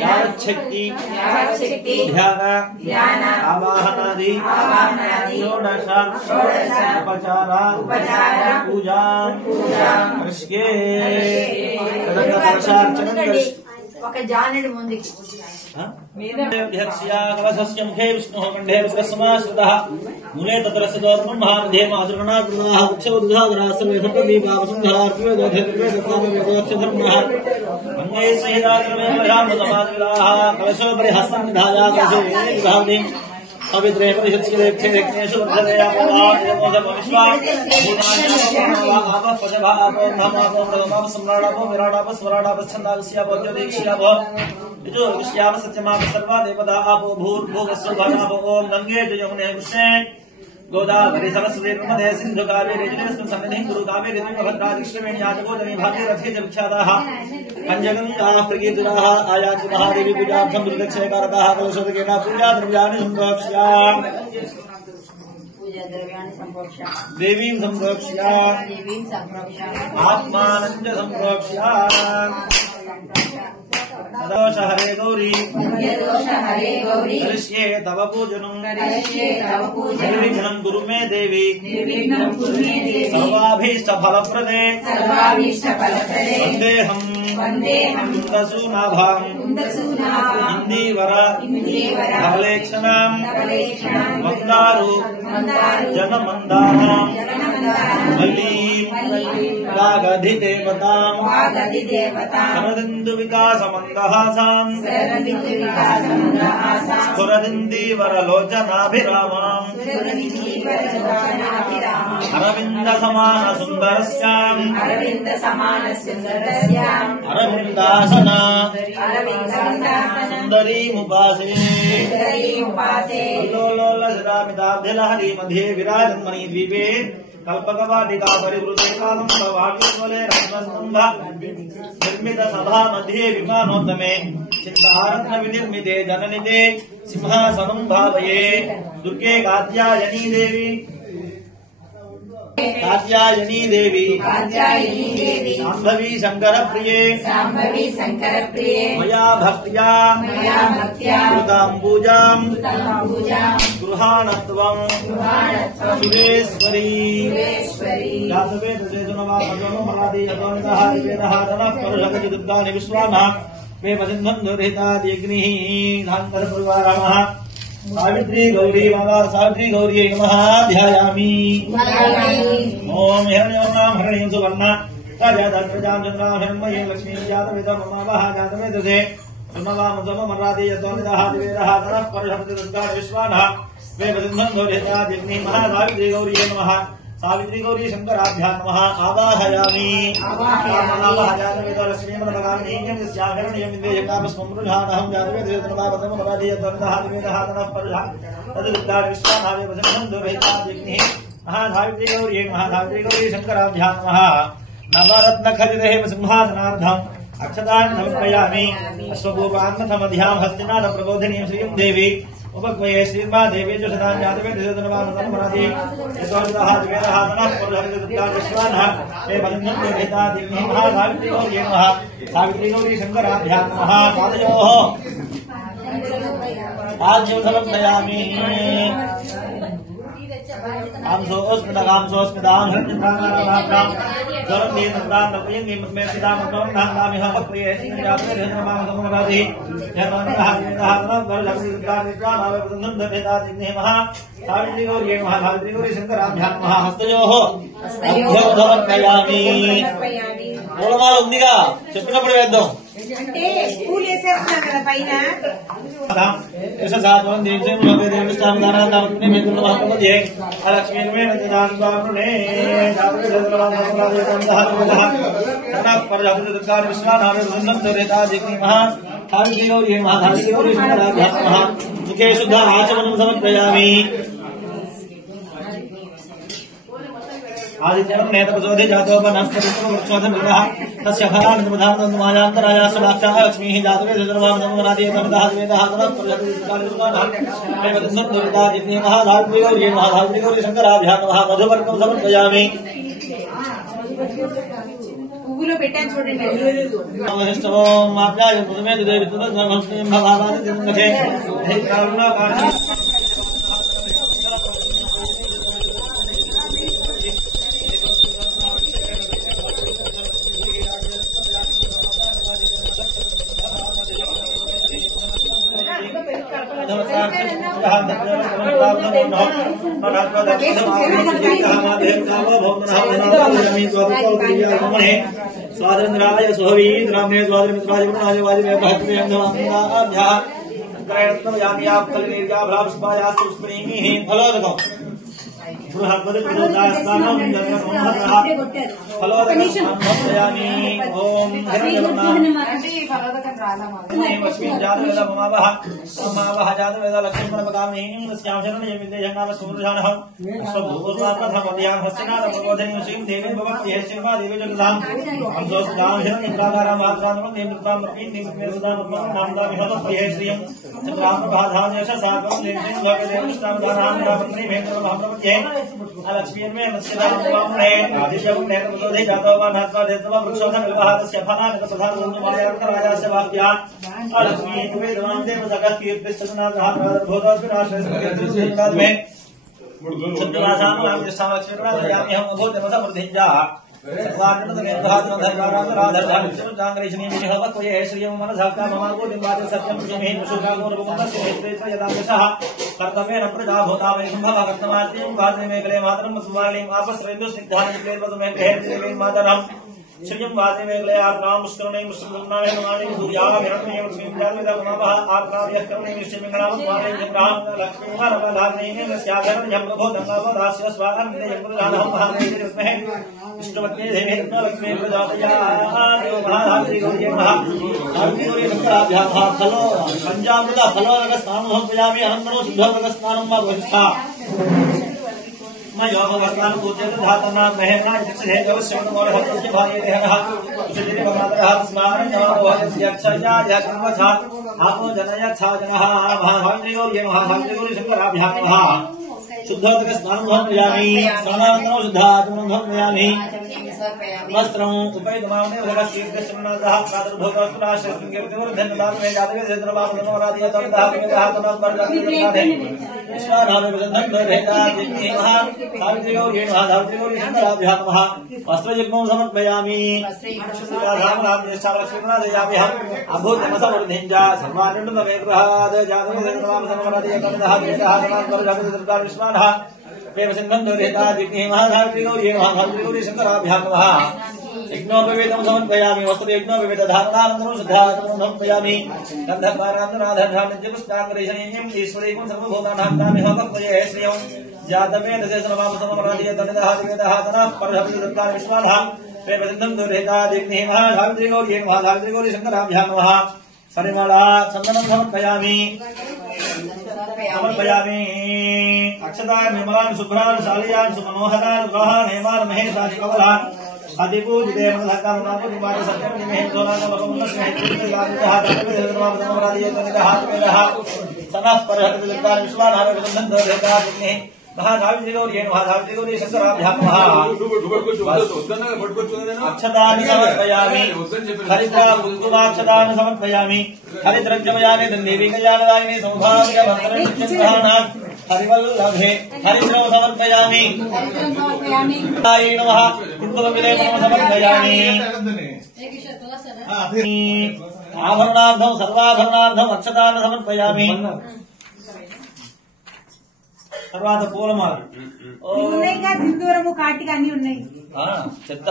यावच्छक्ति ध्यान आवाहनादि षोडश उपचार पूजा करिष्ये ఒక జానెడు ముందుకి कलशस्य मुखे विष्णुः कण्ठे रुद्रसमाश्रितः मूले तत्रस्य दोर्ब्रह्मामध्ये मातृगणाः वृक्षवृद्धाधराः सर्वे सप्तदीपावसुन्धरार्पिवेदोक्षधर्मः अन्ये सहिताग्रमेवयामृतमादिविदाः कलशोपरि हस्तं निधाया कलशे पवित्रे परिषत्स्येक्षे रत्नेषु वर्धनयापो सत्यमाप सर्वा देवता आपो भूर्भुवस्वभावो ओम गंगे यमुने कृष्णे गोदावरी सरस्वती नर्मदे सिंधु कावेरी जलेस्मिन् सन्निधिं कुरु कावेरी तुंगभद्रा कृष्णवेणी याजगोदमी भागीरथी च विख्याताः पंचगंगाः प्रकीर्तिताः आयाति महादेवी पूजार्थं दुर्दक्षयकारकाः कलशोदकेन पूजा द्रव्याणि संप्रोक्ष्य देवीं संप्रोक्ष्य आत्मानं च संप्रोक्ष्य दोष हरे गौरी करिष्ये तव पूजनं निर्विघ्नं कुरु मे देवी सर्वाभीष्ट फलप्रदे वन्देऽहं कुन्दसूनाभां इन्दीवर धवलेक्षणां मन्दारो जनमन्दानां वल्लीं वागधिदेवतां शरदिन्दुविकासमन्दहासां स्फुरदिन्दीवरलोचनाभिरामां अरविन्दसमानसुन्दरस्याम् अरविन्दासना सुन्दरीमुपासे लोलोलसदामिताब्धिलहरी मध्ये विराजन्मणि द्वीपे कल्पकवाटिका परिवृते कादम्बवाटिज्वले रत्नस्तम्भ निर्मित सभा मध्ये विमानोत्तमे चित्तहारत्न विनिर्मिते जननिते सिंहासनं भावये दुर्गे कात्यायनी देवी शाम्भवी शंकर प्रिये मया भक्त्या कृतां पूजां गृहाणत्वं सुरेश्वरी दुर्गानि विश्वामः मे वसिन्धं दुर्हिताद्यग्निः धान्तर परिवारामः सावित्री गौरी माता सावित्री गौरी नमः ध्यायामि ओम हिरण्यों नाम हिरण्यं सुवर्णा प्रजां चंद्रां हिरण्मयीं लक्ष्मीं जातवेदं ममावह जातवेदसे ममरादे यद्वनिदः दिवेदः तनः परशब्द दुर्गा विश्वानः वे वसिन्धं दुर्हिताद्यग्निः महासावित्री गौरी नमः सावित्री गौरी शंकराभ्यां नमः आवाहयामि महासावित्री शंकराभ्यां नमः नवरत्न खचिते सिंहासनार्थम् अक्षतान् समर्पयामि अश्वगोपान्मथमध्यां हस्तिनाथ प्रबोधिनीं श्रीं देवी उपक्वये श्रीमा देवी च सदा जातवे दिशतनवामनादि यतोर्दः दिवेदः तनः पुरुषः विश्वानः ते बन्धनं देवता दिग्नि महासावित्री गौरी नमः सावित्री गौरी शंकराभ्यां नमः पादयोः आज्ञं समर्पयामि आंसोस्मिदां हृदयप्राणानां जलन्ति तत्रां नपयन्ति मे पितामहं नामामि हवप्रिये श्रीजातवे दिशतनवामनादि यतोर्दः दिवेदः तनः सावित्री गौरी नमः सावित्री गौरी शंकराभ्यां नमः हस्तयोः समर्पयामि పూలమాల ఉందిగా చెప్పినప్పుడు వేద్దాం అంటే పూలు వేసేస్తున్నా కదా పైన యశసాత్వం దీక్షం లోకే దేవస్థానం దానాదానపుణ్య మేకుల మహత్వమధ్యే లక్ష్మీర్మే నజానుబానునే జాతక జగదవాదవరాదేతందహ తనఃపరజాపతి దుర్గాని విశ్వానామే వృందం దరేతా దిగ్ని మహా సావిత్రీ గౌరీ మహా సావిత్రీ గౌరీ శంకరాభ్యాం నమః ముఖే శుద్ధ ఆచమనం సమర్పయామి आदित्यं नेत्रप्रचोदे जातोपनस्पतिवृक्षोधं विरः तस्य फलानिर्मधानन्दमायान्तरायाश्च लाक्षाः लक्ष्मीः जातवे सर्वमानन्दमनादेतमदः द्वेदः तनः प्रजतिकालिर्मानः दुरितादिग्नि महाधात्री गौरी शंकराभ्यां नमः मधुवर्कं समर्पयामि పువ్వులో పెట్టాను చూడండి. स्वातंत्राय सोहवीन्द्राम्ये स्वातंत्राय गुणाय वाजिवे भक्तिमेन्द्रमाभ्याः अंतरायत्नयामियाप्कलनीर्याभ्रापुष्पायास्तुष्पणीः फलोदकम् फलोदकयामि ओम हिरण्यवर्णास्मिन् जातवेद ममावह ममावह जातवेद लक्ष्मीपरमगामिनीं तस्यां शरणयमिन्द्रयङ्गाम सूर्यजानः स्वभूर्वात्मधमोदयां हस्तिनाथ प्रबोधनीं श्रीं देवीं भवत्यः शिवा देवी जगदाम् अंसोस्तां हिरण्यप्राकारां मात्रां देवतां प्रपीतिं मेरुदां नामदां भवत्यः श्रियं चन्द्रामबाधादेश साकं लेखिं भगदेवष्टावदानां रामत्रि भेन्द्रमहाप्रपत्यः लक्ष्मीं मे नस्यदामहे आदिशवं नेत्रदोधे जातवानात्मा देतवा वृक्षोधन विवाहस्य फलानि प्रधानमन्त्रिमलयान्तराजास्य वाक्या लक्ष्मी वेदनां देव जगत्कीर्तिस्तनाथात्मादर्भोदास्विनाश्रयस्मृतिर्दृश्यकाद्मे चन्द्रवासानुयां यस्सामलक्ष्मीप्रादयामि हम अभूतमसमृद्धिञ्जा कर्तव्येन प्रजा भूतावैकुम्भकर्तमात्रीं श्रियं वादे मेघले आत्मां मुस्करणे मुस्करणाय नमामि सूर्याः विरत्मये लक्ष्मीं ममावह आत्माभ्यः कर्णे विष्णुमिङ्गलां स्वामे जम्रां लक्ष्मीमारवधात्मैः स्याधरं यं प्रभो दङ्गावदास्य स्वाहं निदयं महादेवी विद्महे विष्णुवत्ये देवी लक्ष्मी प्रजापत्याः महाधात्रिगौर्ये महाधात्रिगौर्ये शङ्कराभ्याः फलो पञ्चामृत फलोदकस्नानं समर्पयामि अनन्तरं शुद्धोदकस्नानं वा बहिष्ठा मैं योगवर्तान पूज्यते धातना महेना शिक्षे गवश्यं मोरहत्य भाये देहः उषिते भगवतः स्मारं नमोहस्य अक्षया यज्ञवथा आत्मो जनय छाजनः महाभाग्यगौर्ये महाभाग्यगौरी शङ्कराभ्याः शुद्धोदक स्नानं समर्पयामि स्नानानन्तरं शुद्धात्मनं समर्पयामि वस्त्रं उपैतमाने भगवतीर्घश्रमणतः प्रादुर्भूतवस्तुराश्रयस्मिन् जातवे चन्द्रबाबुनोरादिय तवदः विविधः तमस्पर्धन्ते विश्वानामे प्रदन्तं सावित्रिगौर्ये महाधात्रिगौरी शङ्कराभ्याः नमः वस्त्रयुग्मं समर्पयामि लक्ष्मीनाथयाम्यहम् अभूतमसमृद्धिञ्जा सर्वानिर्णुतमेग्रहाद जातवे चन्द्रबाबुनोरादिय तवदः विविधः तमस्पर्धन्ते विश्वानः महाधात्रिगौर्ये महाधात्रिगौरी शङ्कराभ्याः नमः यज्ञोपवेदं समर्पयामि वस्त्रयज्ञोपवेदधारणानन्तरं शुद्धात्मनं समर्पयामि गन्धकारान्तराधारणानित्यपुष्पाङ्गरेशनीयं ईश्वरीकं सर्वभूतानां भक्तये श्रियं जातवेदस्य सर्वामसमरादिय तनिदः दिवेदः तनः परधपितदत्तानि विश्वानः प्रेमसिन्धं दुर्हेतादिग्निः महाधात्रिगौर्ये महाधात्रिगौरी शङ्कराभ्याः नमः परिमला चन्दनं समर्पयामि अक्षतान् निर्मलान् शुभ्रान् शालियान् सुमनोहरान् ग्रहान् हेमान् महेशान् कमलान् आदिपूजिते मनसकामनापुनिवाद सत्यमनिमेः सोनाकवसमुन्नस्मेः सनः परहतविदत्तान् विश्वानाः विदन्धन्दोर्हेतादिग्निः महाधात्रिगौर्ये महाधात्रिगौरी शङ्कराभ्याः नमः अक्षतानि समर्पयामि हरिद्राकुङ्कुमाक्षतानि समर्पयामि हरिद्रञ्जमयानि दन्देवी कल्याणदायिनी सौभाग्यभद्रनित्यग्रहाणां हरिवल्लभे हरिद्रं समर्पयामि नमः कुङ्कुमविलेपनं समर्पयामि आभरणार्थं सर्वाभरणार्थं अक्षतानि समर्पयामि తర్వాత పూలమాల ఉన్నాయిగా సింధూరము కాటిక అన్ని ఉన్నాయి చెత్త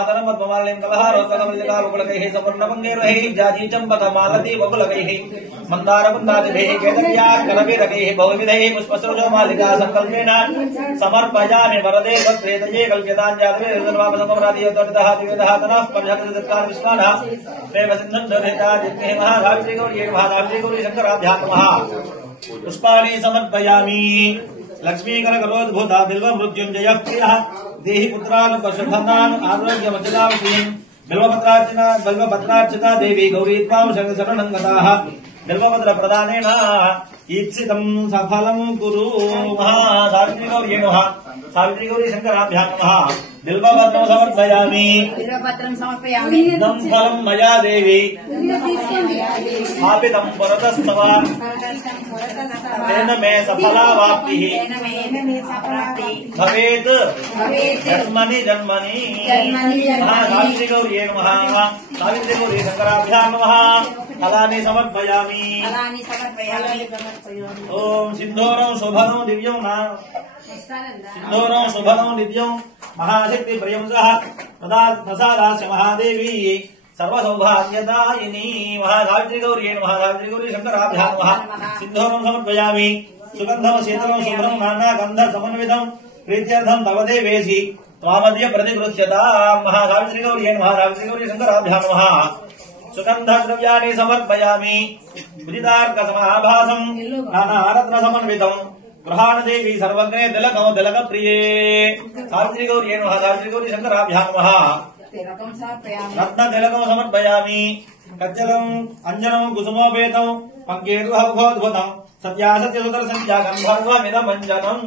ఆతరం పద్మమాలయం కలహారోత్తమల్లికాలుకులకైః సపర్ణమంగైర్వైః జాజీ చంపక మాలతీ బకులకైః మందార కుందాదిభైః కేతవ్యా కలవిరకైః బహువిధైః పుష్పసరోజమాలికా సంకల్పేన సమర్పయామి వరదే తత్రేతయే కల్ప్యతాంజాతవే సర్వాపదమరాదియ తడితః దివేదః తనః పర్యక్తదత్తాన విశ్వానః ప్రేమసిన్ధం దర్హితాదిగ్నే महाधात्रिगौर्ये महाधात्रिगौरी शङ्कराभ्याः नमः पुष्पाणि समर्पयामि लक्ष्मीकरकरोद्भूता बिल्वमृत्युञ्जयः प्रियः देहि पुत्रान् पशुधनान् आरोग्यमचलां श्रीं बिल्वपत्रार्चिता देवी गौरी त्वां शरणं गताः बिल्वपत्रप्रदानेन ఈప్సితం సఫలం కురు సావిత్రి గౌరీ నమః సావిత్రి గౌరీ శంకరాభ్యాం నమః బిల్వపత్రం సమర్పయామి బిల్వపత్రం సమర్పయామి ఇదం ఫలం మయా దేవి స్థాపితం వరదస్తవ తేన మే సఫలావాప్తిః భవేత్ జన్మని జన్మని సావిత్రి గౌరీ నమః సావిత్రి గౌరీ శంకరాభ్యాం నమః ఫలాని సమర్పయామి ఓం సింధూరం శుభనం దివ్యం సింధూరం శుభనం నిత్యం మహాశక్తి ప్రియం సహ ప్రసాదాస్య మహాదేవి సర్వసౌభాగ్యదాయిని మహాసావిత్రి గౌరీ నమః సావిత్రి గౌరీ శంకరాభ్యాం నమః సింధూరం సమర్పయామి సుగంధం శీతలం శుభ్రం నానా గంధ సమన్వితం ప్రీత్యర్థం తవ దేవేసి త్వామద్య ప్రతిగృహ్యత మహాసావిత్రి గౌరీ నమః సావిత్రి గౌరీ శంకరాభ్యాం నమః సుగంధ ద్రవ్యాన్ని సమర్పయామి విదితార్క సమాభాసం నానారత్న సమన్వితం గృహాణదేవి సర్వజ్ఞే తిలకం తిలక ప్రియే సావిత్రి గౌరీ నమః సావిత్రి గౌరీ శంకరాభ్యాం నమః రత్న తిలకం సమర్పయామి కచ్చలం అంజనం కుసుమోపేతం పంకేరుహోద్భుతం సత్యాసత్య సుదర్శన్యాగం భర్వమిదమంజనం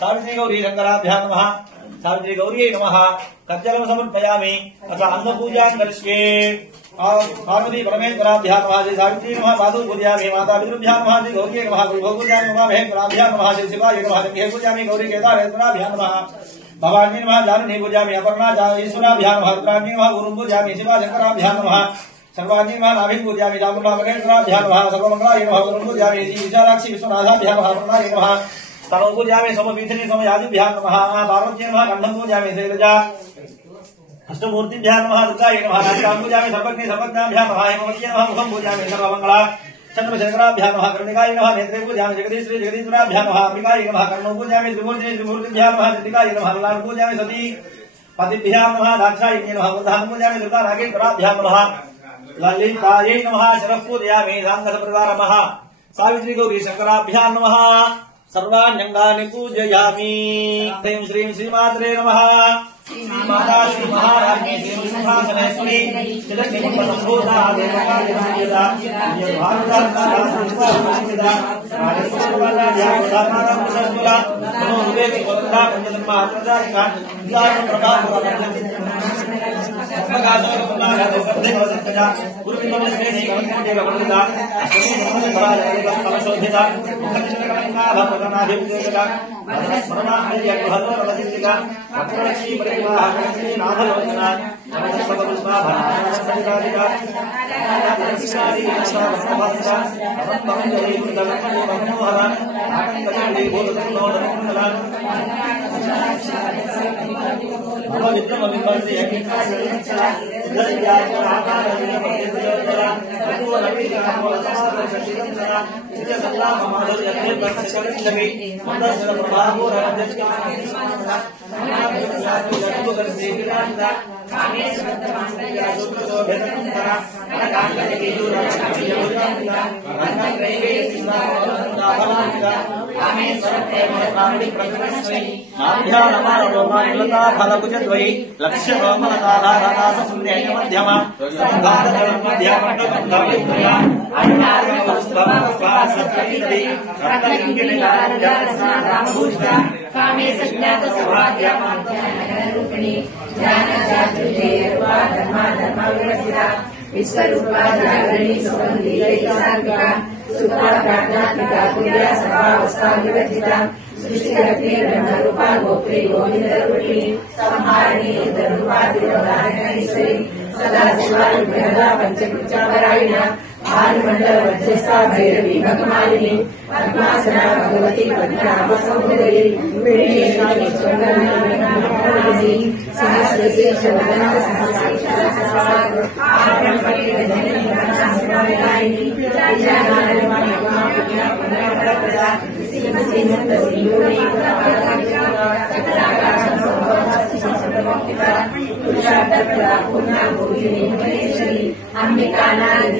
సావిత్రి గౌరీ శంకరాభ్యాం నమః సావిత్రి గౌరీ నమః కచ్చలం సమర్పయామి అథ అన్నపూజాం కరిష్యే పార్వతీ పరమేశ్వరాభ్యాం నమః శ్రీ సావిత్రీ నమః పాదౌ పూజయామి మాతా పితృభ్యాం నమః శ్రీ గౌరీ నమః గురుభో పూజయామి నమః మహేశ్వరాభ్యాం నమః శ్రీ శివాయ నమః గంగే పూజయామి గౌరీ కేదారేశ్వరాభ్యాం నమః భవానీ నమః జానుని పూజయామి అపర్ణా ఈశ్వరాభ్యాం నమః రుద్రాణి నమః గురుం పూజయామి శివశంకరాభ్యాం నమః సర్వాణి నమః నాభిం పూజయామి చాముండా మహేశ్వరాభ్యాం నమః సర్వమంగళాయ నమః గురుం పూజయామి శ్రీ విశాలాక్షి విశ్వనాథాభ్యాం నమః అపర్ణాయ నమః సర్వం పూజయామి సమపీఠిని సమయాదిభ్యాం నమః పార్వతీ నమః కంఠం పూజయామి శైలజా अष्टमूर्तिभ्यां नमः दुर्गाय नमः नासिकां पूजयामि सर्वज्ञे सर्वज्ञाभ्यां नमः हेमवत्यै नमः मुखं पूजयामि सर्वमङ्गला चन्द्रशेखराभ्यां नमः कर्णिकाय नमः नेत्रे पूजयामि जगदीश्वरी जगदीश्वराभ्यां नमः अम्बिकाय नमः कर्णौ पूजयामि त्रिमूर्तिने त्रिमूर्तिभ्यां नमः चण्डिकाय नमः ललाटं पूजयामि सती पतिभ्यां नमः दाक्षायिन्ये नमः वृन्दानं पूजयामि दुर्गा नागेश्वराभ्यां नमः ललितायै नमः शिरः पूजयामि साङ्गसपरिवार नमः सावित्री गौरी शंकराभ्यां नमः सर्वाण्यङ्गानि पूजयामि ह्रीं श्रीं श्रीमात्रे नमः माता श्री महारानी श्री सिंहासनेश्वरी चिरंजीव संपूर्णा देवता भारत संस्कृता राजस्थान ध्यान संस्कृता मनो विवेक कोत्रा पंचधर्म आचार्य ज्ञान प्रभाव प्रकाशोर कुमार देवते वसंतजा गुरुविंद श्रेणी गणपति भगवता श्री नमः भराज समशोभिता मुखचित्रकरणा भगवनाधिदेवता स्मरणाय भद्र रवजिका भद्रलक्ष्मी परिवाह लक्ष्मी नाथलोचना नमस्ते भाराधिका श्री नमस्ते भगवती मनोहरा कल्याणी बोधनोदनमंगला भगवद्गीता अभिवर्षे फलभुजद्वयी लक्ष्य मध्यम विश्वरूपा जागरणी सुगंधी सात्विका सुता प्राज्ञात्मिका पुण्या सर्वावस्था विवर्जिता सृष्टिकर्त्री ब्रह्मरूपा गोत्री गोविंदरूपिणी संहारिणी इंद्ररूपा दिवदारणेश्वरी सदा शिवानुग्रहदा पंचकृत्यापरायणा भानुमंडल वज्रसा भैरवी भगमालिनी पद्मासना भगवती पद्मनाभसौन्दरी वीणेश्वरी चंद्रमणि सहस्रशीर्ष वदना अंबिका नारायणी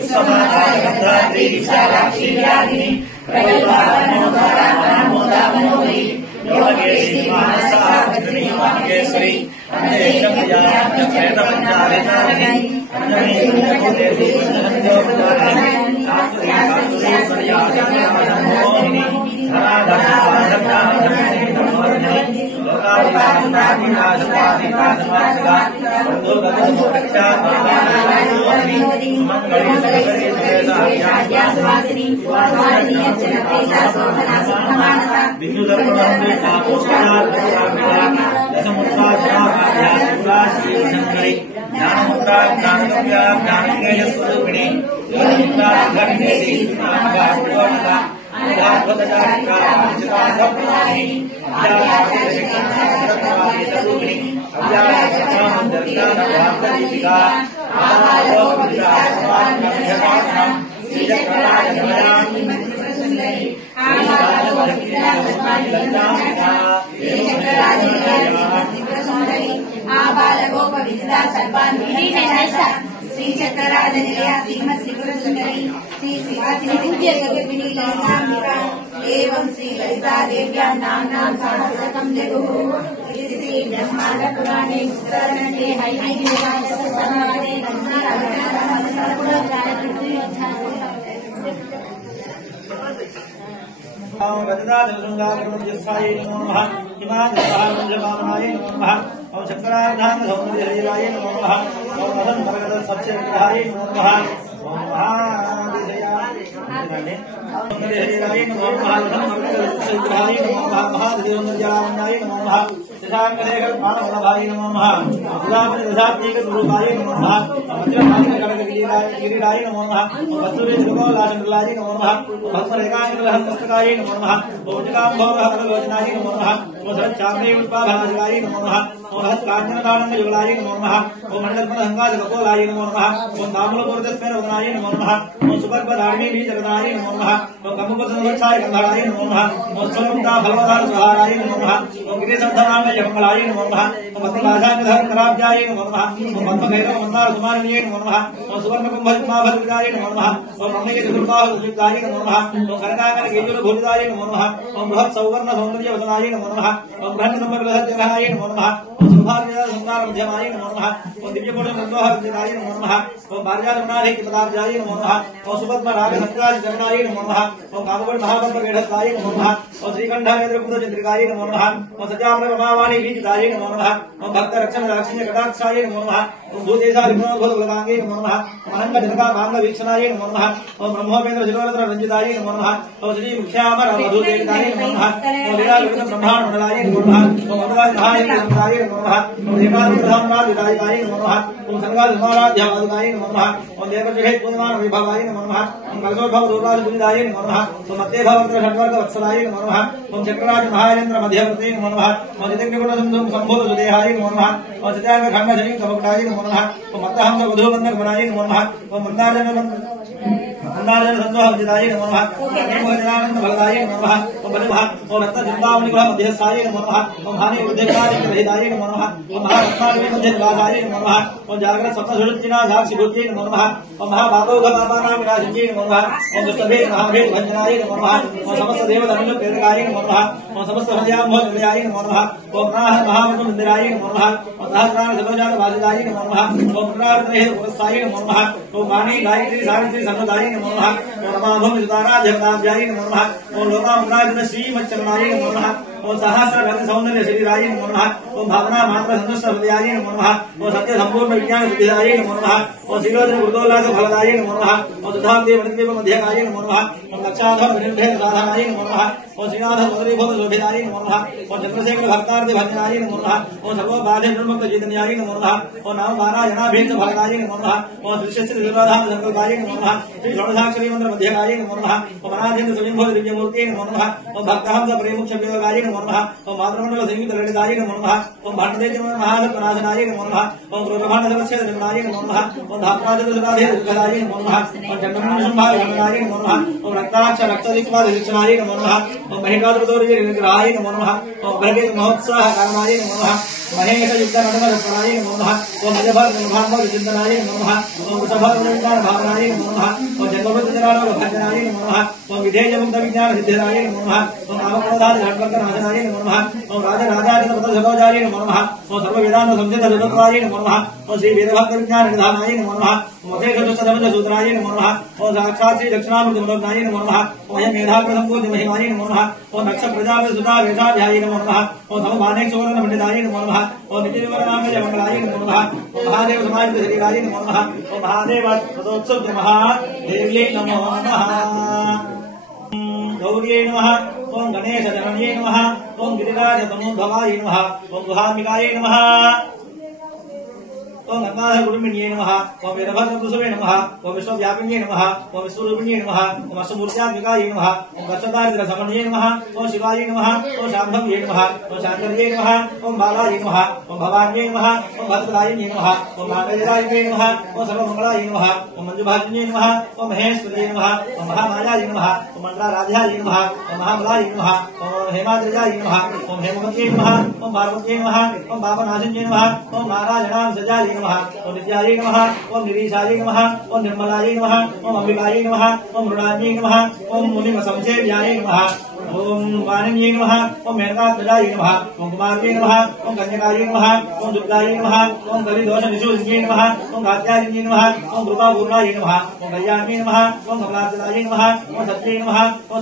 विश्वमाताय भद्राद्रि विशालाक्षी व्याधिनी प्रगल्भावनोदामनोमयी योगेश्वरी मानसा भद्रिणी वामकेश्वरी श्री चक्रराजनिलया श्रीमत् श्रीगुरुसुंदरी श्री श्रीवासिनी एवं श्री ललिता देव्यां नाम्नां सहस्रकं जगुः श्री ब्रह्मांड पुराणे उत्तरखंडे हैहैवादे ओम शंकराधाम सौंदर्यहरिराय नमो नमः। ओम अधम भरगत सच्चिदाय नमो नमः। ओम महादिशयाय नमो नमः। अधम भरगत सच्चिदाय नमो नमः। महादिशयोंदर्याय नमो नमः। दशाकलेकर मानवभाय नमो नमः। सुदापति दशाब्दीक गुरुभाय नमो नमः। वज्रभाय गिरिराय नमो नमः। वसुरे त्रिकोलाचंद्रलाय नमो नमः। भस्मरेखांगलहस्तकाय नमो नमः। ओजकांभोगहरलोचनाय नमो नमः। ओम सरच्चाम्रे पुष्पाभाजलाय नमो नमः। ओम हस्तांजनदानंद युगलाय नमो नमः। ओम मंडलपदहंगाजगोलाय नमो नमः। ओम दामोलपुरदस्मेन वदनाय नमो नमः। ओम सुपर्पदारिणी बीजगदाय नमो नमः। ओम कमुकसंवत्साय गंधाराय नमो नमः। ओम स्वरूपता फलवदार सुहाराय नमो नमः। ओम गिरिसंधनाय यमंगलाय नमो नमः। ओम पद्मभाषांगधरकराब्जाय नमो नमः। ओम पद्मभैरव मंदार सुमारिण्ये नमो नमः। ओम सुवर्णकुंभजमाभद्राय नमो नमः। ओम रम्यके चतुर्बाहुदाय नमो नमः। ओम करकाकन गेजुलभूरिदाय नमो नमः। ओम बृहत् सौवर्ण सौंदर्यवदनाय नमो नमः। ओम बृहन्नम्बरगृहत्यनाय नमो नमः। ओम सौभाग्यसंगारमध्यमाय नमो नमः। ओम दिव्यपुरुषोत्तमहृदयाय नमो नमः। ओम भार्यालम्नाधिकपदाब्जाय नमो नमः। ओम सुपद्मरागसंगारचरणाय नमो नमः। ओम कामगुण महाबद्धवेढस्ताय नमो नमः। ओम श्रीकण्ठानेन्द्रपुत्रचन्द्रिकाय नमो नमः। ओम सत्यामृतमावाणी बीजदाय नमो नमः। ओम भक्तरक्षणदाक्षिण्य कटाक्षाय नमो नमः। ओम भूतेशालिपुनोद्भूतबलगाङ्गे नमो नमः। ओम अनङ्गजनकाभाङ्गवीक्षणाय नमो नमः। ओम ब्रह्मोपेन्द्र शिरोरत्न रञ्जिताय नमो नमः। ओम श्री मुख्यामरवधूदेविताय नमो नमः। ओम लीलाविकृत ब्रह्माण्डमण्डलाय नमो नमः। ओम अमराय महादेवाय नमो नमः। ओम देवादिधामनादिदायकाय नमो नमः। ओम सर्वाधिमाराध्यावादिकाय नमो नमः। ओम देवजगेत्पूर्णमान विभवाय नमो नमः। ओम कल्पोद्भवदुर्गादिदाय नमो नमः। ओम मध्यभवत्र षड्वर्गवत्सलाय नमो नमः। ओम चक्रराज महायेन्द्र मध्यवर्ते नमो नमः। ओम जितज्ञगुणसंभूतसुदेहाय नमो नमः। ओम सत्याग्रखण्डशनी कवकटाय नमो नमः। ओम मत्तहंस वधूबन्धकमनाय नमो नमः। ओम मंदारजन संदोहविदाय नमो नमः। ओम भजनानन्दभगदाय नमो नमः। ओम बलिमः ओम रत्नचिन्तामणिगृह मध्यस्थाय नमो नमः। ओम हानि बुद्धिकादिग्रहिताय नमो नमः। ओम महारत्नादिवे मध्यनिवासाय नमो नमः। ओम जाग्रत स्वप्नसुषुप्तिना साक्षिभूत्यै नमो नमः। ओम महाभागौघपापानां विनाशिन्यै नमो नमः। ओम दुष्टभेद महाभेद भञ्जनाय नमो नमः। ओम समस्त देवतानुप्रेरकाय नमो नमः। ओम समस्त हृदयाम्भोजनिलयाय नमो नमः। ओम नाह महामृतमन्दिराय नमो नमः। ओम सहस्राण सभोजातवासिदाय नमो नमः। ओम पुनरावृतनेह पुरस्ताय नमो नमः। ओम वाणी गायत्री सावित्री सन्नुदाय नमो नमः। ओम रमाभूमिसुताराध्यवताभ्याय नमो नमः। ओम लोकामृताय श्रीमच्चरणाय नमो नमः। ओम सहस्रगत सौंदर्य शरीराय नमो नमः। ओम भावना मात्र संतुष्ट हृदयाय नमो नमः। ओम सत्य संपूर्ण विज्ञान सिद्धिदाय नमो नमः। ओम शिरोधन वृद्धोल्लास फलदाय नमो नमः। ओम सुधाब्दे वनद्वीप मध्यकाय नमो नमः। ओम लक्षाधर विनिर्भेद साधनाय नमो नमः। ओम श्रीनाथ मधुरीभूत शोभिताय नमो नमः। ओम चंद्रशेखर भक्तार्थ भजनाय नमो नमः। ओम सर्वबाधे निर्मुक्त चैतन्याय नमो नमः। ओम नाम नारायणाभीष्ट फलदाय नमो नमः। ओम श्रीश्री विरोधाम संकल्पाय नमो नमः। श्री षोडशाक्षरी मंत्र मध्यकाय नमो नमः। ओम अनाद्यंत स्वयंभूत दिव्यमूर्ते नमो नमः। ओम भक्तहंस प्रेमुक्ष वियोगाय नमो नमः ओम मातृमंडल संगीत ललिताय नमो नमः ओम भाटदेव महासनाशनाय नमो नमः ओम ब्रह्मांड सर्वस्य नमनाय नमो नमः ओम धात्राज सुराधे दुर्गाय नमो नमः ओम चंद्रमंडल संभाय नमनाय नमो नमः ओम रक्ताक्ष रक्तदिक्पाद दिक्षणाय नमो नमः ओम महेकाद्रदोर्य निग्रहाय नमो नमः ओम भगे महोत्साह कारणाय नमो नमः महेश युक्त नमः नमो नमः ओम मजभर निर्भाव चिंतनाय नमो नमः ओम वृषभर निंदान भावनाय नमो नमः ओम जन्मवृत जरालो भजनाय नमो नमः ओम विधेय मुक्त विज्ञान सिद्धिराय नमो नमः ओम आवक्रोधाद घटवर्ग नाशनाय नमो नमः ओम राजा राजाधिपति पद सरोजाय नमो नमः ओम सर्व वेदांत संचित सुदत्वाय नमो नमः ओम श्री वेदभक्त विज्ञान निधानाय नमो नमः ओम अशेष दुष्टधमज सूत्राय नमो नमः ओम साक्षात् श्री दक्षिणामृत मनोज्ञाय नमो नमः ओम यम मेधाग्र संपूर्ण महिमाय नमो नमः ओम नक्ष प्रजापति सुता वेदाध्याय नमो नमः ओम सममानेक सुवर्ण मंडिताय नमो नमः ओम नित्य विवरणाम जमंगलाय नमो नमः ओम महादेव समाहित शरीराय नमो नमः ओम महादेव पदोत्सव महादेव्यै नमो नमः गौर्यै नमः ओम गणेश जनन्यै नमः ओम गिरिराज तनोद्भवाय नमः ओम गुहाम्बिकायै नमः ओम गंगाधर गुरुमिण्ये नमः ओम वीरभद्र प्रसवे नमः ओम विश्वव्यापिन्ये नमः ओम विश्वरूपिण्ये नमः ओम अष्टमूर्त्यात्मिकायै नमः ओम कष्टदारिद्र्य समन्वये नमः ओम शिवाय नमः ओम शाम्भव्ये नमः ओम शांकर्ये नमः ओम बालाय नमः ओम भवान्ये नमः ओम भद्रदायिन्ये नमः ओम नागजराय नमः ओम सर्वमंगलाय नमः ओम मंजुभाजिन्ये नमः ओम महेश्वर्ये नमः ओम महामायाय नमः ओम मंडलाराध्याय नमः ओम महाबलाय नमः ओम हेमाद्रिजाय नमः ओम हेमवत्ये नमः ओम पार्वत्ये नमः ओम पापनाशिन्ये नमः ओम नारायणां सजाय नमः ओम नित्याय नमः ओम निरीशाय नमः ओम निर्मलाय नमः ओम अंबिकाय नमः ओम मृणान्ये नमः ओम मुनिमसंसेव्याय नमः ओम वाणिन्ये नमः ओम मेनकात्मजाय नमः ओम कुमार्ये नमः ओम कन्यकाय नमः ओम दुर्गाय नमः ओम कलिदोषनिषूदिन्ये नमः ओम कात्यायन्ये नमः ओम कृपापूर्णाय नमः ओम कल्याण्ये नमः ओम कमलार्चिताय नमः ओम सत्ये नमः ओम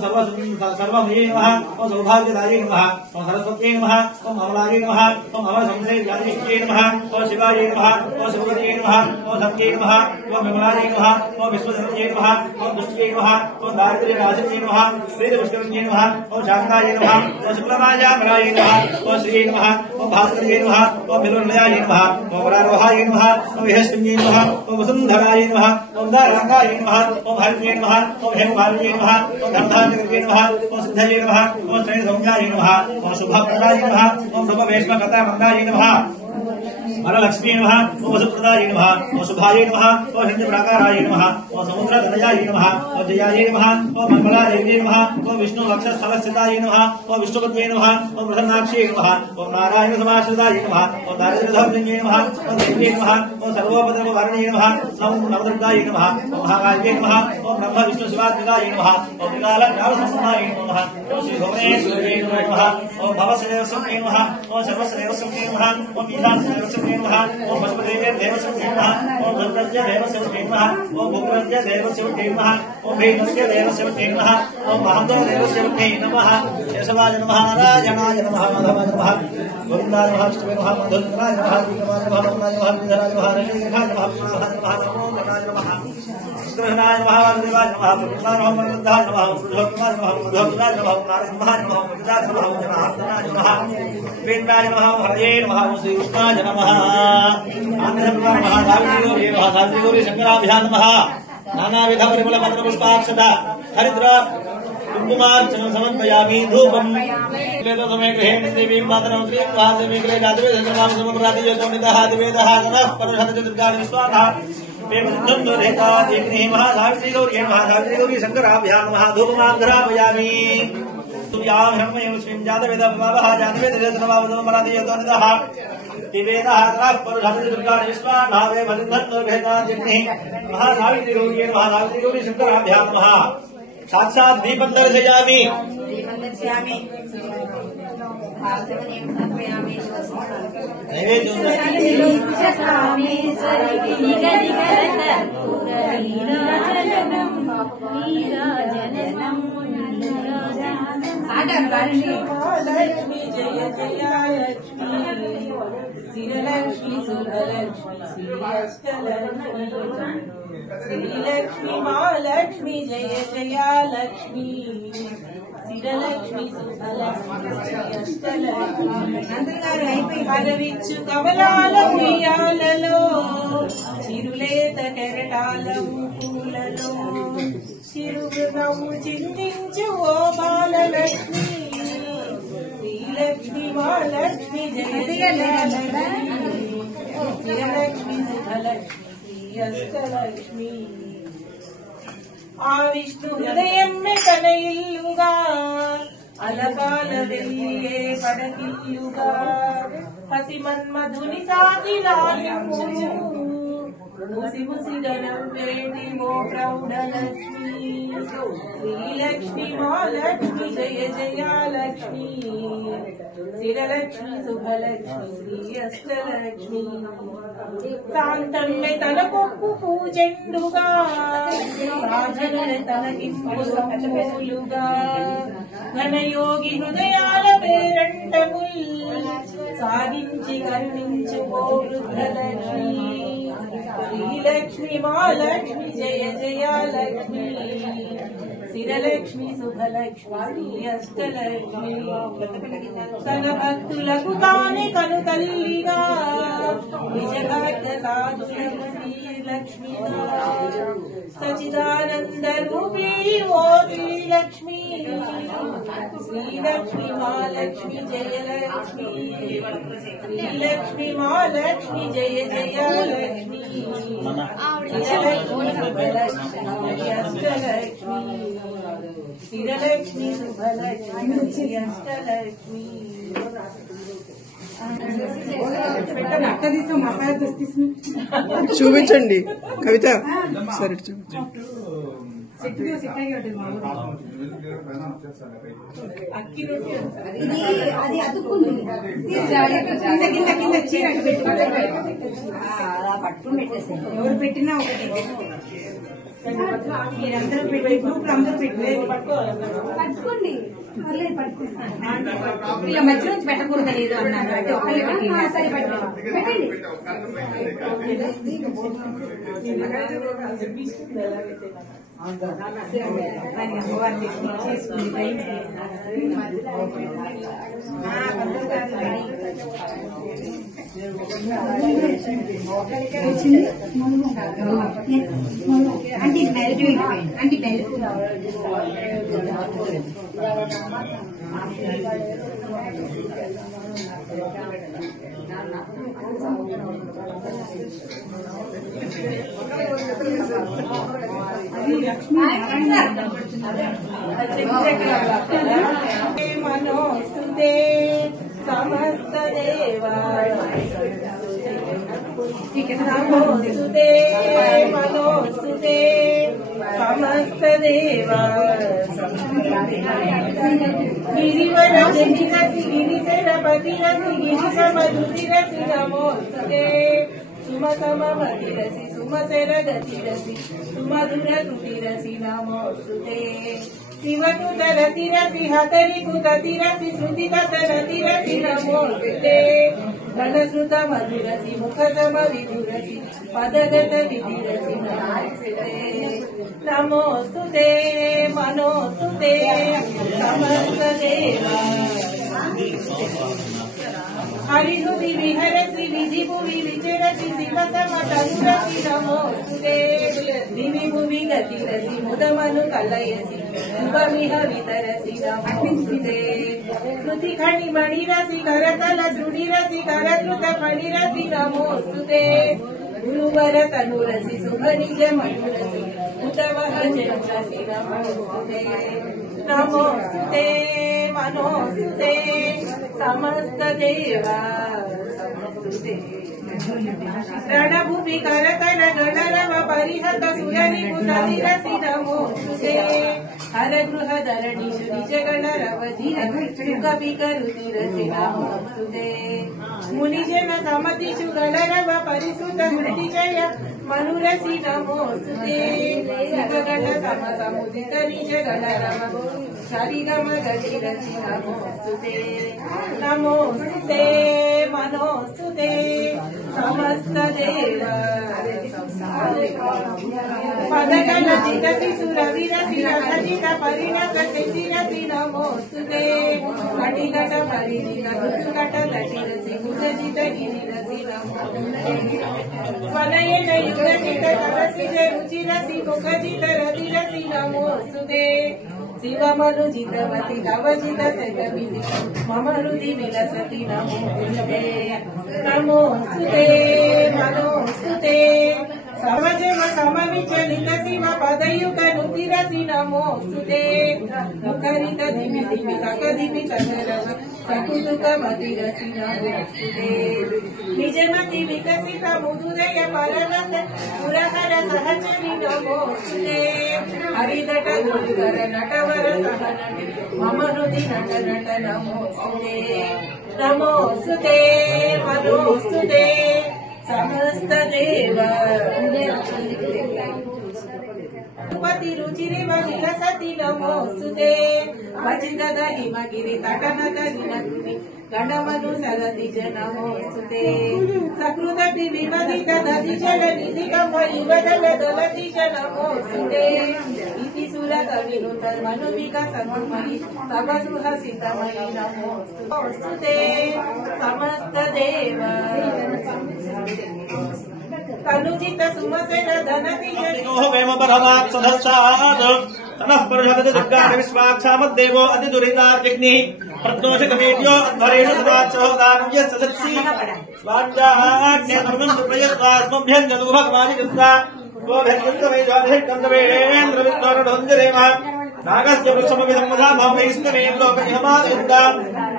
सर्वमये नमः ओम सौभाग्यदाय नमः ओम सरस्वत्यै नमः ओम अमलाय नमः ओम अमरसंसेव्याय नमः ओम शिवाय नमः ओम शिवये नमः ओम सत्ये नमः ओम विमलाय नमः ओम विश्वसत्ये नमः ओम दुष्टे नमः ओम दारिद्र्यनाशिन्ये नमः वेदपुष्करण्ये नमः ओम शांताय नमः ओम शुक्लराजामराय नमः ओम श्री नमः ओम भास्कर्ये नमः ओम बिलोलयाय नमः ओम वरारोहाय नमः ओम विहस्मिन्ये नमः ओम वसुन्धराय नमः ओम दारांगाय नमः ओम हरिण्ये नमः ओम हेमभान्ये नमः ओम धर्मधान्यकृते नमः ओम सिद्धये नमः ओम श्रेणसौम्याय नमः ओम शुभप्रदाय नमः ओम शुभवेश्मकथामन्दाय नमः वरलक्ष्मी नमः ओम वसुप्रदाय नमः ओम शुभाय नमः ओम हिरण्यप्राकाराय नमः ओम समुद्रतनयाय नमः ओम जयाय नमः ओम मंगलादेव्यै नमः ओम विष्णु वक्षस्थलस्थिताय नमः ओम विष्णुपत्ये नमः ओम प्रसन्नाक्ष्यै नमः ओम नारायण समाश्रिताय नमः ओम दारिद्र्यधर्मज्ञे नमः ओम देव्यै नमः ओम सर्वोपद्रववारिणे नमः ओम नवदुर्गाय नमः ओम महाकाल्ये नमः ओम ब्रह्म विष्णु शिवात्मिकाय नमः ओम विकालज्ञानसम्पन्नाय नमः ओम श्री भुवनेश्वर्यै नमः ओम भवसदेवस्यै नमः ओम सर्वस्देवस्यै नमः ओम ईशानदेवस्यै नमः ओम पशुदेवस्यै नमः ओम धर्मज्ञदेवस्यै नमः ओम भूप्रज्ञदेवस्यै नमः ओम भैरवदेवस्यै नमः ओम महादेवदेवस्यै नमः केशवाय नमः नारायणाय नमः माधवाय नमः गोविन्दाय नमः विष्णुवे नमः मधुसूदनाय नमः श्रीरमाय नमः रमणाय नमः विधराय नमः ऋषिकेशाय नमः पुनाहाय नमः नमो गणाय नमः कृष्णाय नमः वासुदेवाय नमः पुरुषाय नमः मनोद्धाय नमः पुरुषोत्तमाय नमः मधुसूदनाय नमः नारायणाय नमः मुनिजाय नमः जनार्दनाय नमः वेदाय नमः हरये नमः श्रीकृष्णाय नमः आनन्दप्रदाय नमः सावित्रीगौरी नमः सावित्रीगौरी शंकराभ्यां नमः नानाविध परिमल पत्र पुष्पाक्षता हरिद्र कुंकुमार्चनं समर्पयामि धूपम् वेदसमये गृहे देवीं मातरं श्रीं महादेवी गृहे जातवे धर्मनाम समग्रादि योनितः दिवेदः नमः परशतज दुर्गाणि विश्वानः वेदं दोरेता देवी महासावित्री गौरी महासावित्री शंकराभ्यां नमः धूपमाग्रहापयामि तुभ्यां ब्रह्मयो श्रीं जातवेद बाबः जातवेद नमः मरादि योनितः दिवेदः नमः परशतज दुर्गाणि विश्वानः वेदं दोरेता देवी महासावित्री गौरी शंकराभ्यां नमः साक्षात् दीपं दर्शयामि लक्ष्मी जय जय लक्ष्मी श्रीलक्ष्मी सुरलक्ष्मी श्रीलक्ष्मी महालक्ष्मी जय जय लक्ष्मी श्रीलक्ष्मी सुरलक्ष्मी పరవిచ్చు కమలాల ఉయ్యాలలో చిరులేత కెరటాల పూలలో చిరునవ్వు చిందించు ఓ బాలలక్ష్మి श्रीलक्ष्मी महालक्ष्मी जय जयलक्ष्मी श्रीलक्ष्मी सुखलक्ष्मी अष्टलक्ष्मी आ विष्णु हृदय में कनइल्लुगा अलकाल वेल्लिये पडकिल्लुगा हसी मन्मधुनि सागिलालिंचु मुसी मुसी गनव्वेटी वो प्रौढलक्ष्मी श्रीलक्ष्मी महालक्ष्मी जय जयलक्ष्मी श्रीलक्ष्मी सुभलक्ष्मी श्री अष्टलक्ष्मी शांतं में तनकोप्पु पूजेंडुगा साधनल तनकिंपु संपूलुगा ఘనయోగి హృదయాల పేరంటముల్ సాగించి కరుణించు ఓ వృద్ధలక్ష్మి శ్రీలక్ష్మి మహాలక్ష్మి జయ జయలక్ష్మి స్థిరలక్ష్మి శుభలక్ష్మి అష్టలక్ష్మి తన భక్తులకు తానే కను తల్లిగా నిజభక్త సాధులక్ష్మి లక్ష్మిగా సచిదానంద రూపీ ఓ శ్రీలక్ష్మి श्रीलक्ष्मी महालक्ष्मी जयलक्ष्मी श्रीलक्ष्मी महालक्ष्मी जय जयलक्ष्मी श्रीलक्ष्मी सुभलक्ष्मी अष्टलक्ष्मी श्रीलक्ष्मी सुभलक्ष्मी अष्टलक्ष्मी చూపించండి కవిత సరే అది అతుక్కుంది కింద చీర అలా పట్టుకుని పెట్టేసాను ఎవరు పెట్టినా ఒకటి మీరందరూ గ్రూప్ అందరూ పెట్టి పట్టుకోండి ఇలా మధ్య నుంచి పెట్టకూడదు లేదు అన్నారు అంటే ఒకళ్ళే పెట్టింది సరే పెట్టండి అంటే బెల్ట్ అంటే బెల్ట్ మనోస్తుతే సమస్త దేవా నమోస్తుతే మనోస్తుతే సమస్త దేవా గిరివర గిరిరసి గిరిశరపతిరసి గిరిశమధురిరసి నమోస్తుతే సుమ సమమతిరసి సుమశర గతిరసి సుమధుర తుటిరసి నమోస్తుతే శివకృత రతిరసి హతరికృత తిరసి శృతి రతిరసి నమోస్తుతే ఘనశ్రుత మధురసి ముఖ సమ విధురసి పదగత విధిరసి నమోస్తుతే నమోస్తుతే మనోస్తుతే సమస్త దేవా హరిహృది విహరసి విధి భువి విచరసి శివ సమ తనురసి నమోస్తుతే దివి భువి గతిరసి ముదమను కలయసి శుభమిహ వితరసి నమోస్తుతే కృతి ఖణి మణిరసి కరతల సుడిరసి కరకృత ఫణిరసి నమోస్తుతే గురువర తనురసి శుభ నిజ మధురసి ఉతవహ జనరసి నమోస్తుతే నమోస్తుతే మనోస్తుతే సమస్త దేవా రణభూమి కరకర గణరవ పరిహత సురనిపుతరసి నమోస్తుతే హర గృహ ధరణిషు నిజగణరవ ధీర కవికరుతిరసి నమోస్తుతే మునిజన సమతిషు గణరవ పరిసుత శృతి జయ మనురసి నమోస్తుతే శివగణ సమ సముదిత నిజ గణరవ సరిగమ గతిరసి నమోస్తుతే నమోస్తుతే మనోస్తుతే సమస్త దేవా పదగణ జితసి సురవిరసి రథజిత పరిణత శశిరసి నమోస్తుతే కటిగట పరిణిత ఋతుగట లటిరసి గుజజిత గిరిరసి నమోస్తుతే వనయన యుగజిత కరసిజ రుచిరసి ముఖజిత రతిరసి నమోస్తుతే శివమనుజితవతి కవచిత సగమిది మమ హృది విలసతి నమోస్తుతే నమోస్తుతే మనోస్తుతే సమజమ సమవిచలిత శివ పదయుగ నుతిరసి నమోస్తుతే ముఖరిత దివి దివి సకదివి సకరసి సకుతుక మతిరసి నమోస్తుతే నిజమతి వికసిత ముదుదయ పరరస పురహర సహచరి నమోస్తుతే హరిదట గురుకర నటవర సహనటి మమ హృది నట నట నమోస్తుతే నమోస్తుతే మనోస్తుతే సమస్త దేవ పతి రుచిరి మగిల సతి నమోస్తుతే వచిత హిమగిరి తటన కలినగుని గణమను సరతి నమోస్తుతే సకృత విమదిత నది జల నిధి కమలివదల దొలతి నమోస్తుతే ఇతి సుర కవినుత మనువిక సన్మయి తపసు హసితమయి నమోస్తుతే సమస్త దేవ కనుజిత సుమసన ధనతియతి तनः पर्षदति दुर्गानि विश्वाक्षामद्देवो अतिदुरितार्जग्निः प्रद्दोषकमेभ्यो अध्वरेषु सुवाच्यो दानव्यस्तदत्सि स्वाध्याज्ञेतमनं प्रयत्वास्मभ्यञ्जतु भगवानि कृत्वा गोभिर्गन्तवेन्द्रविन्दोरढोञ्जरेमः नागस्य वृक्षमभिसम्मधा भवैस्तमेन्द्रोपरिहमादयुक्ता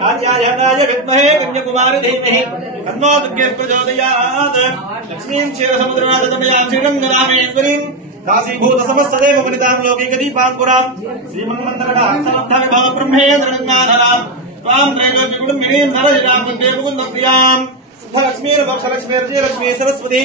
आद्यायनाय विद्महे कन्याकुमारि धीमहि तन्नो दुर्गे प्रचोदयात् लक्ष्मीं क्षीरसमुद्रनाथतमयां श्रीरङ्गरामेश्वरीं काशीभूत समस्त देव वनितां लौकिक दीपांकुरां श्रीमन्मन्त्रकटाक्षलब्धामि भव ब्रह्मेन्द्रगङ्गाधरां त्वां त्रैलोक्यकुटुम्बिनीं नरजनां वन्दे मुकुन्दप्रियां सुखलक्ष्मीर्भक्षलक्ष्मीर्जयलक्ष्मी सरस्वती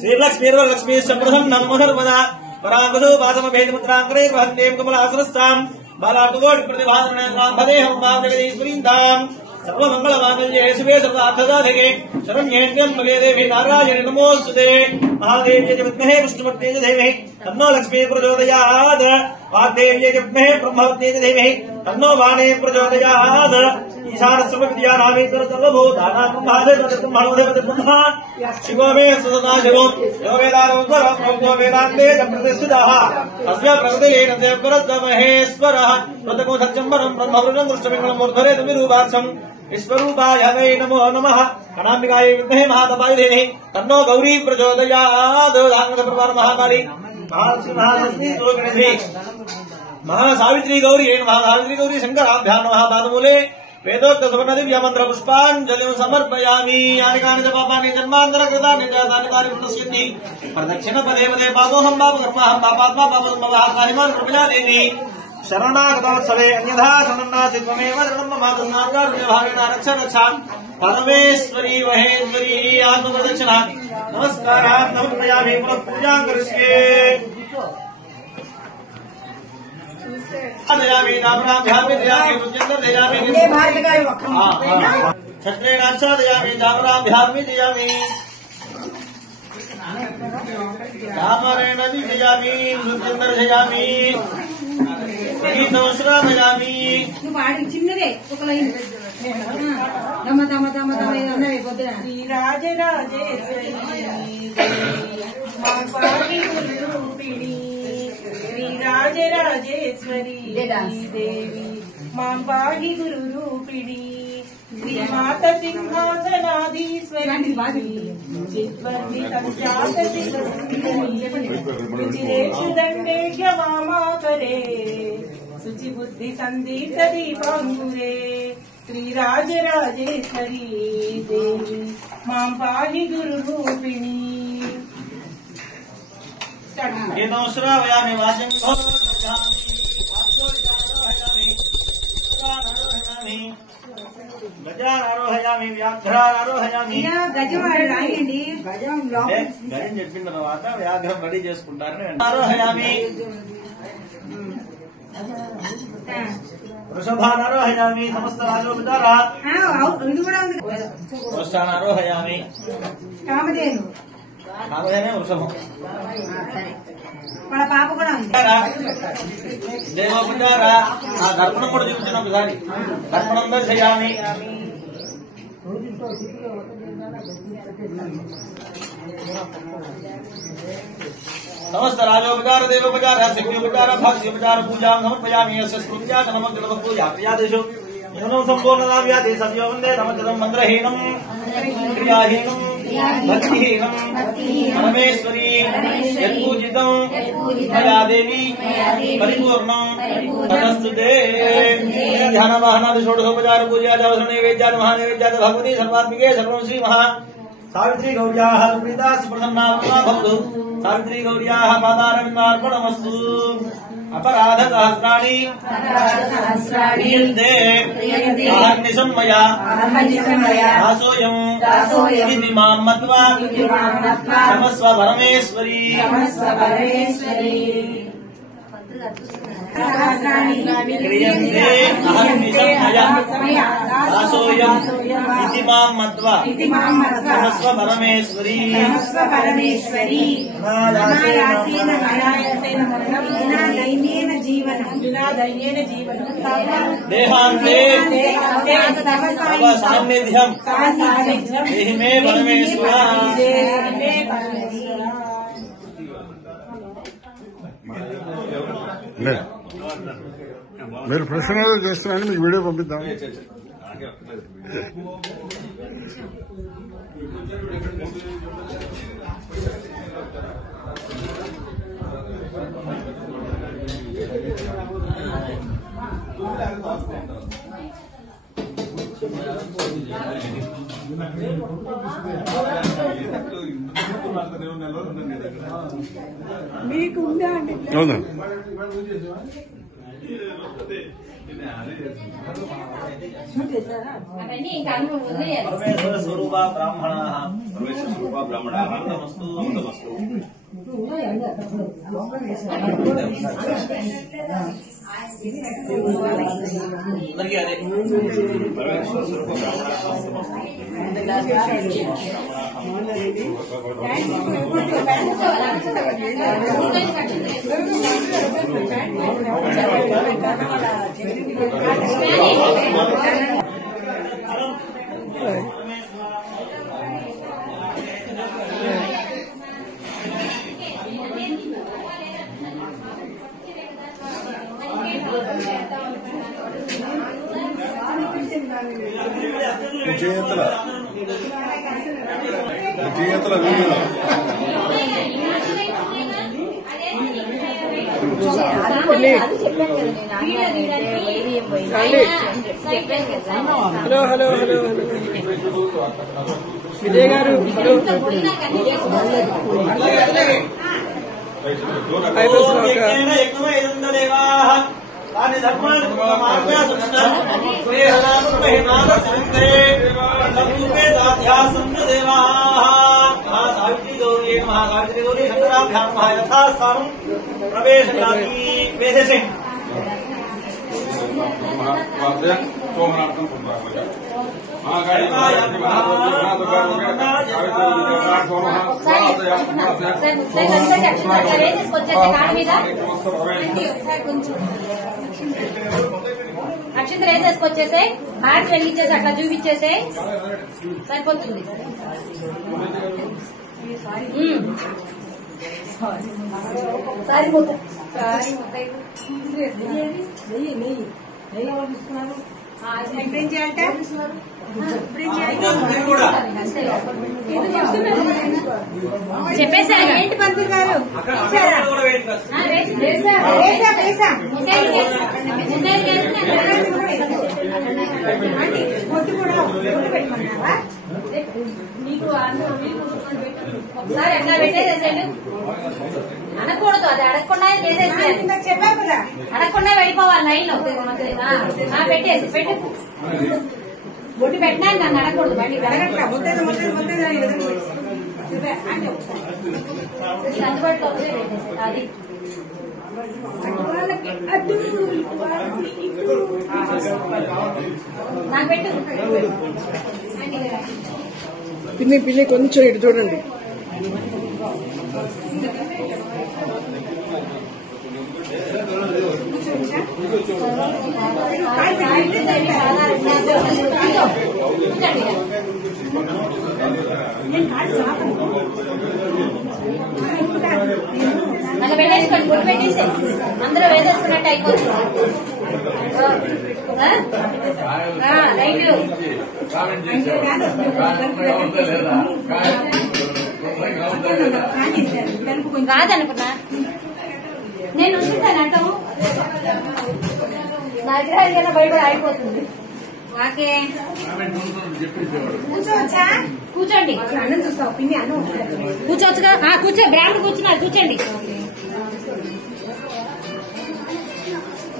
श्रीलक्ष्मीर्वरलक्ष्मी सम्प्रथं नमो सर्वदा पराङ्कुशो वासमभेदमुद्राङ्करैर्वहन्तीं कमलासनस्तां बालार्ककोटिप्रतिभासनेन्द्रां भदेहं मां जगदीश्वरीं ताम् सर्वमङ्गलमाङ्गल्ये शिवे सर्वार्थसाधिके शरण्ये त्र्यम्बके देवी नारायणि नमोऽस्तुते महादेव्यै च विद्महे विष्णुपत्न्यै च धीमहि तन्नो लक्ष्मी प्रचोदयात् वाग्देव्यै च विद्महे ब्रह्मपत्न्यै च धीमहि तन्नो वाणी प्रचोदयात् ईशानस्वविद्यानामेश्वर सर्वभूतानां शिवो मे सदाशिवो यो वेदान्तो वेदान्ते च प्रतिष्ठितः तस्य प्रकृतिरेण देवपरस्य महेश्वरः तदको सत्यम्बरं ब्रह्मवृणं दृष्टमिङ्गलं मूर्धरे तुमिरूपाक्षम् विश्वरूपाय वै नमो नमः कणाम्बिकायै विद्महे महातपाय धीमहि तन्नो गौरी प्रचोदयात् दानप्रभार महाकाली महालक्ष्मी स्वरूपिणी महासावित्री गौरी महासावित्री गौरी शंकराभ्यां नमः पादमूले वेदोक्त सुवर्ण दिव्य मंत्र पुष्पांजलिं समर्पयामि यानि कानि च पापानि जन्मान्तర कृतानि च तानि तानि पुनस्यन्ति प्रदक्षिण पदे पदे पापोऽहं पापकर्माहं पापात्मा पापसम्भवः मां कृपया देहि शरणागतवत्सले अन्यथा शरणन्नासि त्वमेव शरणं मम करुणाकरभावेन रक्ष रक्षा परमेश्वरी महेश्वरी आत्मप्रदक्षिणा नमस्कारान् समर्पयामि पुनः पूजां करिष्ये दयामि दामराभ्यामि दयामि रुचन्द्र दयामि क्षत्रेणाक्षा दयामि दामराभ्यामि दयामि दामरेण दयामि रुचन्द्र दयामि దయామి చిన్నదే ఒక లైన్ దమ దమ దమ దమ అన్నది పొద్దున శ్రీరాజరాజేశ్వరి శ్రీరాజరాజేశ్వరి దేవి మాం పాహి గురు రూపిణి శ్రీమాత సింహాసనాధీశ్వరి చిత్వర్ణి సంజాత శిరేషు దండేభ్య మామాకరే శుచి బుద్ధి సందీప్త దీపాంగురే శ్రీరాజరాజేశ్వరి దేవి మాం పాహి గురు రూపిణి శ్రావయామి వాచం గజారోహయామి వ్యాఘ్రారోహయామి గజం రాయండి గజం గజం చెప్పిన తర్వాత వ్యాఘ్రం రెడీ చేసుకుంటారని ఆరోహయామి వృషభానారోహయామి సమస్త రాజోపచారా ఇది కూడా ఉంది వృష్టానారోహయామి కామధేను కామధేనే వృషభం సరే మన పాప కూడా ఉంది దేవోపచారా ఆ దర్పణం కూడా చూపించిన ఒకసారి దర్పణం దర్శయామి समस्त राजोपचार देवोपचार शक्योपचार भक्त्योपचार पूजा समर्पयामि यस्य स्मृत्या नमः पूजा प्रियादेशो एवं संपूर्णनाम याति सत्यो वन्दे नमः मंत्रहीनं क्रियाहीनं भक्तिहीनं परमेश्वरी यत्पूजितं मया देवी परिपूर्णं तदस्तुते ध्यानवाहनादि षोडशोपचार पूजा नैवेद्याद महानैवेद्याद भगवती सर्वात्मिके सर्वं श्री महा सावित्री गौर्याः सुप्रीता सुप्रसन्ना भवतु सावित्री गौर्याः पादारविन्दार्पणमस्तु अपराध सहस्राणि क्रियन्ते अहर्निशं मया दासोऽयं इति मां मत्वा क्षमस्व परमेश्वरी क्रियन्ते अहर्निशं मया दासोऽयं इति मां मत्वा क्षमस्व परमेश्वरी देहान्ते तव सान्निध्यं देहि मे परमेश्वर మీరు ప్రశ్నలు చేస్తున్నారని మీకు వీడియో పంపిద్దాం. మీకు ఉందా అండి? అవునా? परमेश्वर स्वरूप ब्राह्मणाः नमस्तु नमस्तु परमेश्वर स्वरूप చేతల video hello hello hello Vijay గారు महासावित्री गौरी शंकराभ्यां यथास्थानं प्रवेशयामि वेदसे అక్షంతలు వేసేసుకొచ్చేసే హార్ట్ వెలిగించేసి అట్లా చూపించేసే సరిపోతుంది. చెప్పేసారు ఏంటి పంతులు గారు మీకు ఒకసారి ఎట్లా పెట్టేసేసాడు అనకూడదు, అది అడగకుండా చెప్పా కదా, అడగకుండా వెళ్ళిపోవాలి లైన్ లో పెట్టేసి పెట్టు బొట్టు పెట్టినా నన్ను అడగకూడదు, బయట అందుబాటులో పెట్టేసి అది నాకు పెట్టు. పిన్ని పిన్ని కొంచెం ఇటు చూడండి. Thank you. తీసే అందరూ వేసేసుకున్నట్టు అయిపోతుంది. లైట్లు రాదనుకున్నా నేను ఉంచుతాను అంటాము. నా దగ్గర బయట అయిపోతుంది. ఓకే కూర్చోవచ్చా? కూర్చోండి. అన్నం చూస్తావు పిన్ని అన్నం కూర్చోవచ్చుగా? కూర్చో. బ్రాహ్మణ్ కూర్చున్నారు, కూర్చోండి.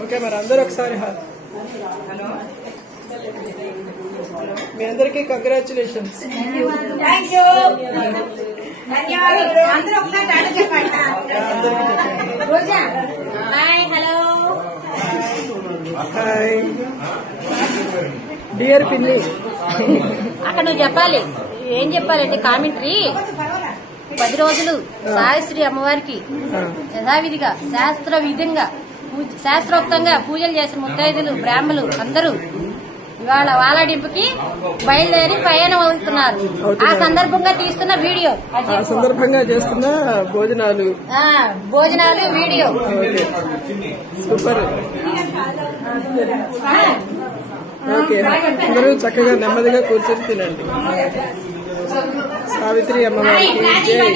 ఓకే మరి అందరూ ఒకసారి మీ అందరికీ కంగ్రాచులేషన్స్. Thank you. ధన్యవాదాలు. అందరూ ఒకసారి టాటా చెప్పండి. రోజా హాయ్. హలో హాయ్ డియర్ పిన్ని. అక్కడ నువ్వు చెప్పాలి. ఏం చెప్పాలంటే కామెంటరీ 10 రోజులు సాయశ్రీ అమ్మవారికి యథావిధిగా శాస్త్రోక్తంగా పూజలు చేసిన ముత్తైదులు బ్రాహ్మలు అందరూ ఇవాళ వాలాడింపుకి బయలుదేరి ప్రయాణం అవుతున్నారు. ఆ సందర్భంగా తీస్తున్న వీడియో, ఆ సందర్భంగా చేస్తున్న భోజనాలు వీడియో. సూపర్. ఓకే అందరూ చక్కగా నెమ్మదిగా కూర్చొని తినండి. సావిత్రి అమ్మవారికి జై.